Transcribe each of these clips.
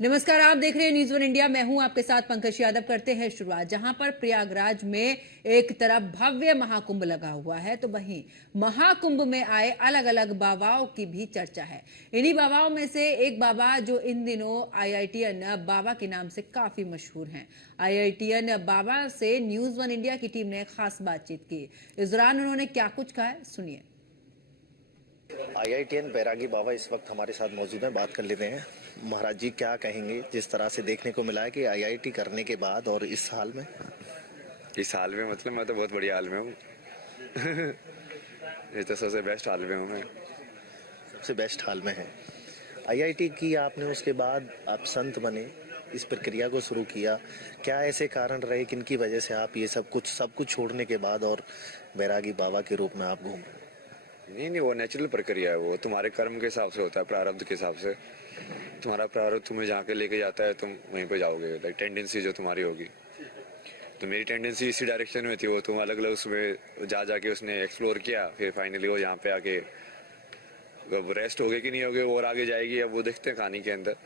नमस्कार, आप देख रहे हैं न्यूज़ वन इंडिया। मैं हूं आपके साथ पंकज यादव। करते हैं शुरुआत। जहां पर प्रयागराज में एक तरफ भव्य महाकुंभ लगा हुआ है, तो वहीं महाकुंभ में आए अलग अलग बाबाओं की भी चर्चा है। इन्हीं बाबाओं में से एक बाबा जो इन दिनों आईआईटीएन बाबा के नाम से काफी मशहूर हैं। आईआईटीएन बाबा से न्यूज़ वन इंडिया की टीम ने खास बातचीत की। इस दौरान उन्होंने क्या कुछ कहा है, सुनिए। आईआईटीएन बैरागी बाबा इस वक्त हमारे साथ मौजूद हैं। बात कर लेते हैं। महाराज जी, क्या कहेंगे जिस तरह से देखने को मिला है कि आईआईटी करने के बाद और इस साल में? मतलब मैं तो बहुत बढ़िया हाल में हूँ। ये तो सबसे बेस्ट हाल में हूँ मैं। सबसे बेस्ट हाल में है। आईआईटी की आपने, उसके बाद आप संत बने, इस प्रक्रिया को शुरू किया। क्या ऐसे कारण रहे किनकी वजह से आप ये सब कुछ छोड़ने के बाद और बैरागी बाबा के रूप में आप घूम रहे? नहीं, वो नेचुरल प्रक्रिया है। वो तुम्हारे कर्म के हिसाब से होता है, प्रारब्ध के हिसाब से। तुम्हारा प्रारब्ध तुम्हें जहाँ के लेके जाता है, तुम वहीं पे जाओगे। लाइक टेंडेंसी जो तुम्हारी होगी, तो मेरी टेंडेंसी इसी डायरेक्शन में थी। वो तुम अलग अलग उसमें जाके उसने एक्सप्लोर किया, फिर फाइनली वो यहाँ पे आके रेस्ट हो गए कि नहीं हो गए, और आगे जाएगी। अब वो देखते हैं कहानी के अंदर।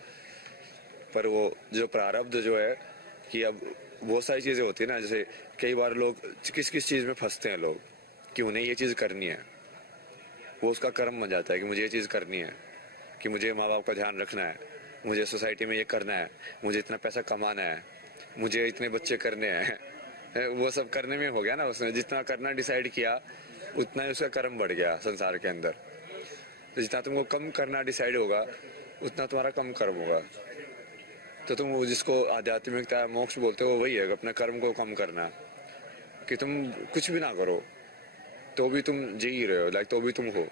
पर वो जो प्रारब्ध जो है कि अब बहुत सारी चीजें होती है ना, जैसे कई बार लोग किस किस चीज में फंसते हैं लोग कि उन्हें ये चीज करनी है। वो उसका कर्म बन जाता है कि मुझे ये चीज़ करनी है, कि मुझे माँ बाप का ध्यान रखना है, मुझे सोसाइटी में ये करना है, मुझे इतना पैसा कमाना है, मुझे इतने बच्चे करने हैं। वो सब करने में हो गया ना, उसने जितना करना डिसाइड किया उतना ही उसका कर्म बढ़ गया संसार के अंदर। तो जितना तुमको कम करना डिसाइड होगा उतना तुम्हारा कम कर्म होगा। तो तुम वो जिसको आध्यात्मिकता मोक्ष बोलते हो, वही है अपने कर्म को कम करना। कि तुम कुछ भी ना करो तो भी तुम जी ही रहे हो, लाइक तो भी तुम हो।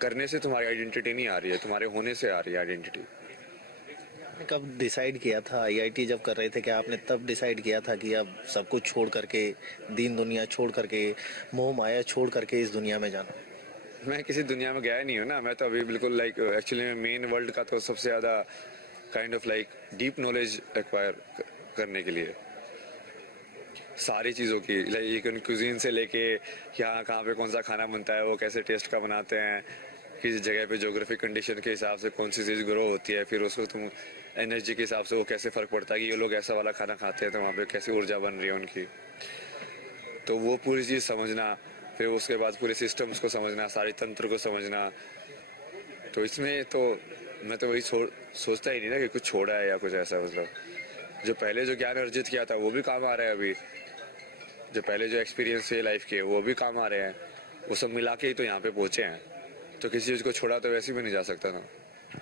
करने से तुम्हारी आइडेंटिटी नहीं आ रही है, तुम्हारे होने से आ रही है आइडेंटिटी। आपने कब डिसाइड किया था? आईआईटी जब कर रहे थे, क्या आपने तब डिसाइड किया था कि अब सब कुछ छोड़ करके, दीन दुनिया छोड़ करके, मोह माया छोड़ करके इस दुनिया में जाना? मैं किसी दुनिया में गया नहीं हूँ ना। मैं तो अभी बिल्कुल लाइक एक्चुअली मैं मेन वर्ल्ड का तो सबसे ज़्यादा kind of like deep knowledge acquire करने के लिए सारी चीज़ों की, लाइक क्यूजीन से लेके यहाँ कहाँ पे कौन सा खाना बनता है, वो कैसे टेस्ट का बनाते हैं, किस जगह पे ज्योग्राफिक कंडीशन के हिसाब से कौन सी चीज़ ग्रो होती है, फिर उसको तुम एनर्जी के हिसाब से वो कैसे फ़र्क पड़ता है कि ये लोग ऐसा वाला खाना खाते हैं तो वहाँ पे कैसी ऊर्जा बन रही है उनकी। तो वो पूरी चीज़ समझना, फिर उसके बाद पूरे सिस्टम्स को समझना, सारे तंत्र को समझना। तो इसमें तो मैं तो वही सोचता ही नहीं ना कि कुछ छोड़ा है या कुछ ऐसा। मतलब जो पहले जो ज्ञान अर्जित किया था वो भी काम आ रहा है अभी। जो पहले जो एक्सपीरियंस है लाइफ के वो भी काम आ रहे हैं। वो सब मिला के ही तो यहाँ पे पहुंचे हैं। तो किसी चीज़ को छोड़ा तो वैसे भी नहीं जा सकता था।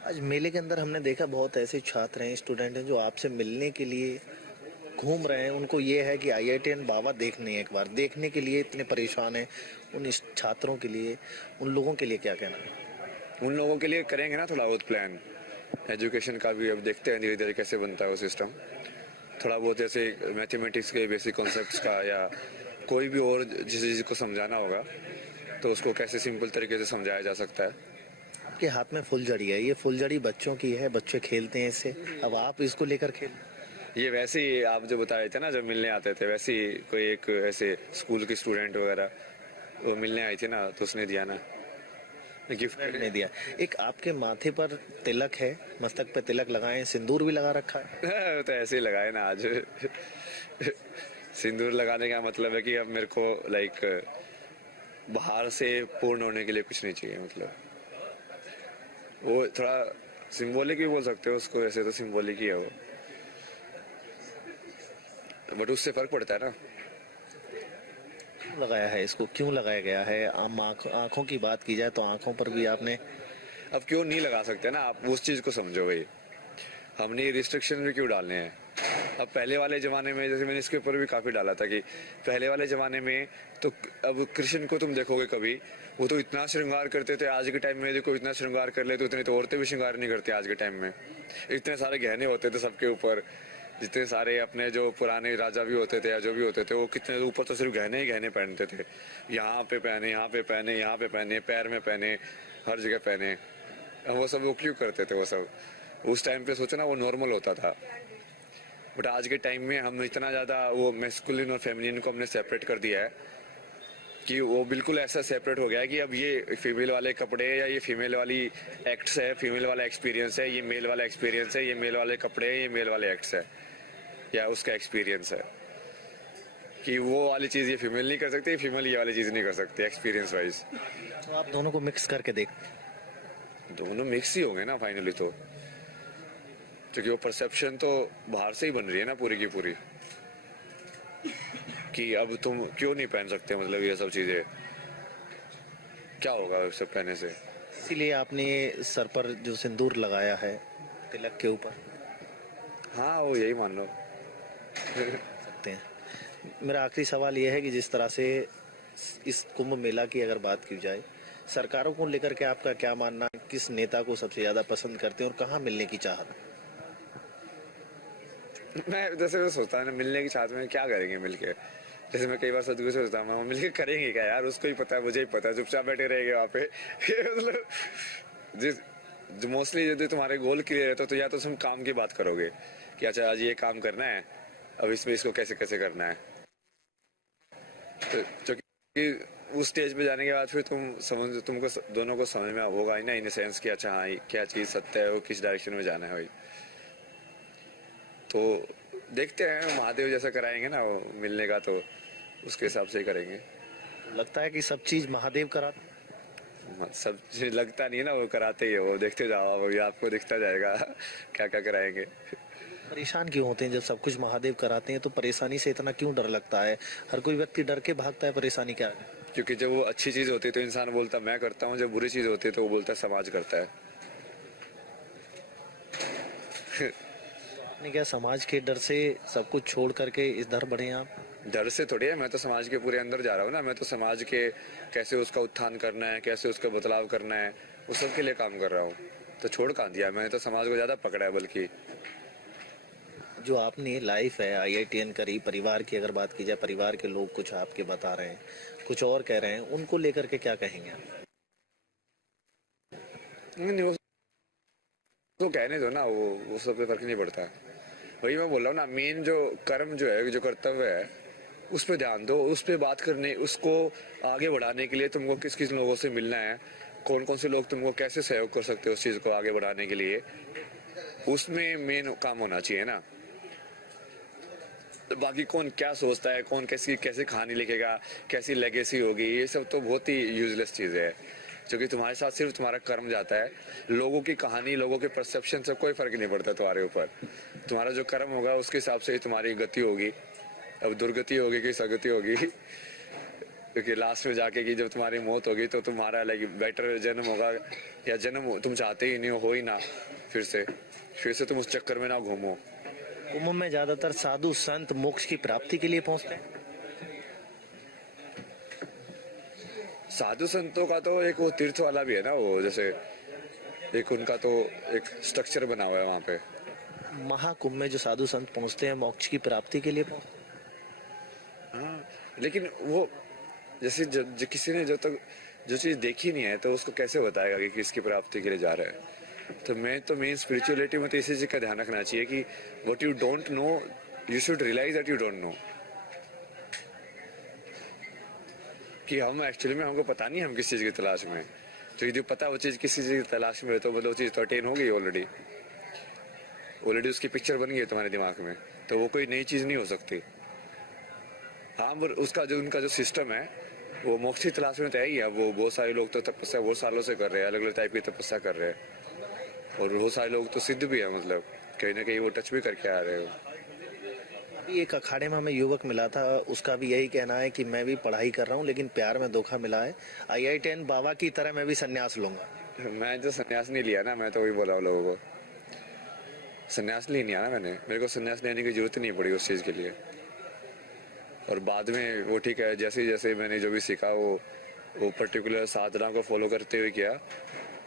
आज मेले के अंदर हमने देखा बहुत ऐसे छात्र हैं, स्टूडेंट हैं जो आपसे मिलने के लिए घूम रहे हैं। उनको ये है कि आईआईटीएन बाबा देखने, एक बार देखने के लिए इतने परेशान हैं। उन छात्रों के लिए, उन लोगों के लिए क्या कहना है? उन लोगों के लिए करेंगे ना थोड़ा बहुत प्लान एजुकेशन का भी। अब देखते हैं धीरे धीरे कैसे बनता है वो सिस्टम। थोड़ा बहुत जैसे मैथमेटिक्स के बेसिक कॉन्सेप्ट्स का, या कोई भी और जिस चीज़ को समझाना होगा तो उसको कैसे सिंपल तरीके से समझाया जा सकता है। आपके हाथ में फुलझड़ी है, ये फुलझड़ी बच्चों की है, बच्चे खेलते हैं इससे, अब आप इसको लेकर खेल। ये वैसे ही आप जो बता रहे थे ना, जब मिलने आते थे, वैसे ही कोई एक ऐसे स्कूल के स्टूडेंट वगैरह वो मिलने आई थी ना, तो उसने दिया ना गिफ्ट ने दिया। एक आपके माथे पर तिलक है, मस्तक पे तिलक लगाए, सिंदूर भी लगा रखा है। तो ऐसे ही लगाए ना आज। सिंदूर लगाने का मतलब है कि अब मेरे को लाइक बाहर से पूर्ण होने के लिए कुछ नहीं चाहिए। मतलब वो थोड़ा सिंबॉलिक भी बोल सकते हो उसको, वैसे तो सिंबॉलिक ही है वो, बट उससे फर्क पड़ता है ना। क्यों लगाया है इसको, क्यों लगाया गया है? आंखों की बात की जाए तो आंखों पर भी आपने। अब क्यों नहीं लगा सकते ना, आप उस चीज को समझो भाई। हमने रिस्ट्रिक्शन भी क्यों डालने हैं? अब पहले वाले ज़माने में, जैसे मैंने इसके ऊपर भी काफ़ी डाला था कि पहले वाले ज़माने में तो अब कृष्ण को तुम देखोगे कभी, वो तो इतना श्रृंगार करते थे। आज के टाइम में देखो इतना श्रृंगार कर ले तो इतनी तो औरतें भी श्रृंगार नहीं करती आज के टाइम में। इतने सारे गहने होते थे सबके ऊपर, जितने सारे अपने जो पुराने राजा भी होते थे या जो भी होते थे, वो कितने ऊपर तो सिर्फ गहने ही गहने पहनते थे। यहाँ पे पहने, यहाँ पे पहने, यहाँ पे पहने, पैर में पहने, हर जगह पहने। वो सब वो क्यों करते थे? वो सब उस टाइम पे सोचो ना, वो नॉर्मल होता था। बट आज के टाइम में हम इतना ज़्यादा वो मैस्कुलिन और फेमिनिन को हमने सेपरेट कर दिया है कि वो बिल्कुल ऐसा सेपरेट हो गया है कि अब ये फीमेल वाले कपड़े या ये फीमेल वाली एक्ट्स है, फीमेल वाला एक्सपीरियंस है, ये मेल वाला एक्सपीरियंस है, ये मेल वाले कपड़े हैं, ये मेल वाले एक्ट्स है या उसका एक्सपीरियंस है, कि वो वाली चीज़ ये फीमेल नहीं कर सकती, फीमेल ये वाली चीज़ नहीं कर सकती एक्सपीरियंस वाइज। तो आप दोनों को मिक्स करके देख, दोनों मिक्स ही होंगे ना फाइनली तो, क्योंकि वो परसेप्शन तो बाहर से ही बन रही है ना पूरी की पूरी, कि अब तुम क्यों नहीं पहन सकते, मतलब ये सब चीज़ें क्या होगा सब पहनने से। इसीलिए आपने ये सर पर जो सिंदूर लगाया है तिलक के ऊपर हाँ वो यही मान लो। सकते हैं। मेरा आखिरी सवाल यह है कि जिस तरह से इस कुंभ मेला की अगर बात की जाए, सरकारों को लेकर के आपका क्या मानना है? किस नेता को सबसे ज्यादा पसंद करते हैं और कहाँ मिलने की चाहत है? मैं जैसे मैं सोचता हूँ ना, मिलने की चाहत में क्या करेंगे मिलके, जैसे मैं कई बार सदगुरु से सोचता हूँ मिलके करेंगे क्या यार, उसको ही पता है, मुझे ही पता है, चुपचाप बैठे रहेंगे वहाँ पे। मतलब जिस जो मोस्टली यदि तुम्हारे गोल क्लियर है तो या तो तुम काम की बात करोगे कि अच्छा आज ये काम करना है, अब इसमें इसको कैसे कैसे करना है, तो क्योंकि उस स्टेज पे जाने के बाद फिर तुमको दोनों को समझ में होगा ही ना, इन सेंस कि अच्छा हाँ क्या चीज़ सत्य है, वो किस डायरेक्शन में जाना है भाई। तो देखते हैं महादेव जैसा कराएंगे ना वो मिलने का, तो उसके हिसाब से ही करेंगे। लगता है कि सब चीज महादेव कराते हैं। सब चीज लगता नहीं है ना, वो कराते ही है, वो देखते जाओ अभी आपको दिखता जाएगा क्या क्या कराएंगे। परेशान क्यों होते हैं जब सब कुछ महादेव कराते हैं? तो परेशानी से इतना क्यों डर लगता है? हर कोई व्यक्ति डर के भागता है, परेशानी क्या है? क्योंकि जब वो अच्छी चीज होती है तो इंसान बोलता मैं करता हूँ, जब बुरी चीज होती है तो वो बोलता है समाज करता है। आपने क्या समाज के डर से सब कुछ छोड़ करके इस दर बढ़े आप? डर से थोड़ी है, मैं तो समाज के पूरे अंदर जा रहा हूँ ना, मैं तो समाज के कैसे उसका उत्थान करना है, कैसे उसका बदलाव करना है, उस सब के लिए काम कर रहा हूँ। तो छोड़ कहाँ दिया, मैंने तो समाज को ज्यादा पकड़ा है बल्कि। जो आपने लाइफ है IITN करी, परिवार की अगर बात की जाए, परिवार के लोग कुछ आपके बता रहे हैं, कुछ और कह रहे हैं, उनको लेकर के क्या कहेंगे आप? नहीं, वो तो कहने दो ना, वो सब पे फर्क नहीं पड़ता। वही मैं बोल रहा हूँ ना, मेन जो कर्म जो है, जो कर्तव्य है, उस पर ध्यान दो, उस पर बात करने, उसको आगे बढ़ाने के लिए तुमको किस किस लोगों से मिलना है, कौन कौन से लोग तुमको कैसे सहयोग कर सकते हो उस चीज को आगे बढ़ाने के लिए, उसमें मेन काम होना चाहिए ना। तो बाकी कौन क्या सोचता है, कौन कैसी कैसे कहानी लिखेगा, कैसी लेगेसी होगी, ये सब तो बहुत ही यूजलेस चीज है, क्योंकि तुम्हारे साथ सिर्फ तुम्हारा कर्म जाता है। लोगों की कहानी, लोगों के परसेप्शन से कोई फर्क नहीं पड़ता तुम्हारे ऊपर। तुम्हारा जो कर्म होगा उसके हिसाब से ही तुम्हारी गति होगी, अब दुर्गति होगी कि सगति होगी। क्योंकि लास्ट में जाके कि जब तुम्हारी मौत होगी तो तुम्हारा लाइक बेटर जन्म होगा, या जन्म तुम चाहते ही नहीं हो ही ना, फिर से तुम उस चक्कर में ना घूमो। कुंभ में ज्यादातर साधु संत मोक्ष की प्राप्ति के लिए पहुंचते हैं। साधु संतों का तो एक वो तीर्थ वाला भी है ना, वो जैसे एक उनका तो एक स्ट्रक्चर बना हुआ है वहां पे। महाकुंभ में जो साधु संत पहुंचते हैं मोक्ष की प्राप्ति के लिए पहुंचते हैं। हाँ, लेकिन वो जैसे जो किसी ने जब तक जो चीज देखी नहीं है तो उसको कैसे बताएगा कि किसकी प्राप्ति के लिए जा रहा है। तो मेन स्पिरिचुअलिटी में तो इसी चीज का ध्यान रखना चाहिए कि what you don't know you should realise that you don't know, कि हम एक्चुअली में हमको पता नहीं हम किस चीज की तलाश में, तो यदि पता वो चीज किसी चीज की तलाश में है तो मतलब वो चीज तो अटेन हो गई ऑलरेडी उसकी पिक्चर बन गई है तुम्हारे दिमाग में, तो वो कोई नई चीज नहीं हो सकती। हाँ, पर उसका जो उनका जो सिस्टम है वो मोक्ष की तलाश में तो है ही है। वो बहुत सारे लोग तो तपस्या बहुत सालों से कर रहे हैं, अलग अलग टाइप की तपस्या कर रहे हैं, और बहुत सारे लोग तो सिद्ध भी है, मतलब कहीं ना कहीं वो टच भी करके आ रहे हो। अभी एक अखाड़े में हमें युवक मिला था, उसका भी यही कहना है कि मैं भी पढ़ाई कर रहा हूँ लेकिन प्यार में धोखा मिला है, IITN बाबा की तरह मैं भी संन्यास लूंगा। मैं जो संन्यास नहीं लिया ना, मैं तो वही बोला हूँ लोगों को, संन्यास नहीं लिया ना मैंने, मेरे को संन्यास लेने की जरूरत नहीं पड़ी उस चीज के लिए। और बाद में वो ठीक है, जैसे जैसे मैंने जो भी सीखा वो पर्टिकुलर साधना को फॉलो करते हुए किया,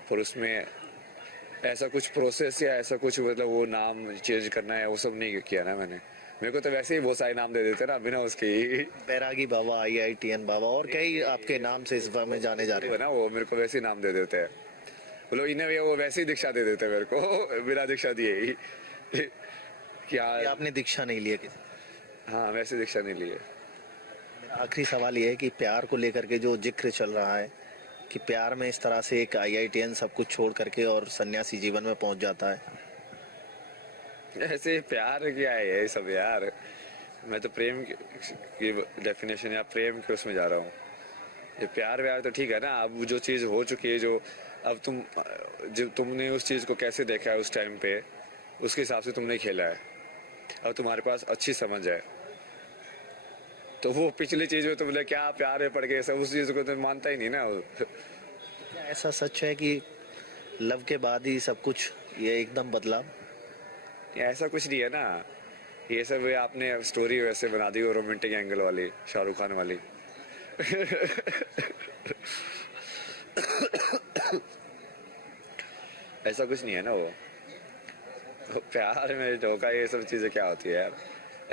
पर उसमें ऐसा कुछ प्रोसेस या ऐसा कुछ मतलब वो नाम चेंज करना है वो सब नहीं किया ना मैंने। मेरे को तो वैसे ही बहुत सारे नाम दे देते ना बिना उसके ही। बैरागी बाबा, IITN बाबा और कई आपके नाम से इस बार में जाने जा रहे हैं ना वो मेरे को वैसे ही नाम दे देते हैं वो लोग, इन्हें वो वैसे ही दीक्षा दे देते हैं मेरे को बिना दीक्षा दिए ही। क्या आपने दीक्षा नहीं लिया किसी? हाँ, वैसे दीक्षा नहीं ली है। आखिरी सवाल ये है कि प्यार को लेकर के जो जिक्र चल रहा है कि प्यार में इस तरह से एक आईआईटीएन सब कुछ छोड़ करके और सन्यासी जीवन में पहुंच जाता है। ऐसे प्यार क्या है ये सब यार। मैं तो प्रेम की डेफिनेशन या प्रेम के उसमें जा रहा हूँ। ये प्यार व्यार तो ठीक है ना, अब जो चीज हो चुकी है, जो अब तुमने उस चीज को कैसे देखा है उस टाइम पे, उसके हिसाब से तुमने खेला है। अब तुम्हारे पास अच्छी समझ है, तो वो पिछली चीज में तुमने क्या प्यार है पड़ गए सब, उस चीज को तो मानता ही नहीं ना। क्या ऐसा सच है कि लव के बाद ही सब कुछ ये एकदम बदला? ऐसा कुछ नहीं है ना, ये सब आपने स्टोरी वैसे बना दी वो रोमांटिक एंगल वाली, शाहरुख खान वाली। ऐसा कुछ नहीं है ना वो। प्यार में धोखा ये सब चीजें क्या होती है यार।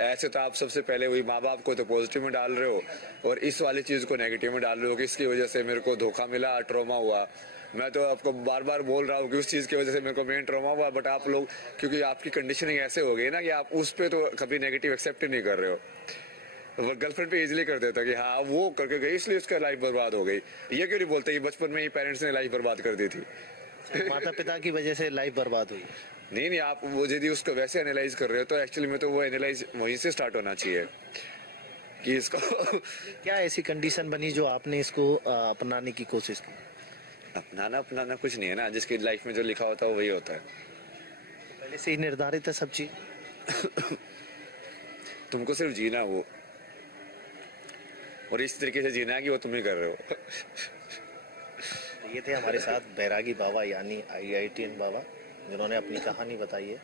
ऐसे तो आप सबसे पहले वही माँ बाप को तो पॉजिटिव में डाल रहे हो और इस वाली चीज को नेगेटिव में डाल रहे हो कि इसकी वजह से मेरे को धोखा मिला, ट्रॉमा हुआ। मैं तो आपको बार बार बोल रहा हूँ कि उस चीज की वजह से मेरे को मेन ट्रॉमा हुआ, बट आप लोग क्योंकि आपकी कंडीशनिंग ऐसे हो गई ना कि आप उस पे तो कभी नेगेटिव एक्सेप्ट ही नहीं कर रहे हो। वो गर्लफ्रेंड पे इजीली कर देता कि हाँ वो करके गई इसलिए उसका लाइफ बर्बाद हो गई। ये क्यों नहीं बोलते कि बचपन में ही पेरेंट्स ने लाइफ बर्बाद कर दी थी। माता पिता की वजह से लाइफ बर्बाद हुई? नहीं, आप वो यदि उसको वैसे एनालाइज कर रहे हो तो एक्चुअली में तो वो एनालाइज वहीं से स्टार्ट होना चाहिए कि इसको क्या ऐसी कंडीशन बनी जो आपने इसको अपनाने की कोशिश की? अपनाना कुछ नहीं है ना, जिसकी लाइफ में जो लिखा होता है वही होता है। पहले से ही निर्धारित है सब चीज? तुमको सिर्फ जीना वो, और इस तरीके से जीना है कि वो तुम ही कर रहे हो। ये थे हमारे साथ बैरागी बाबा यानी आईआईटीएन बाबा, जिन्होंने अपनी कहानी बताई है।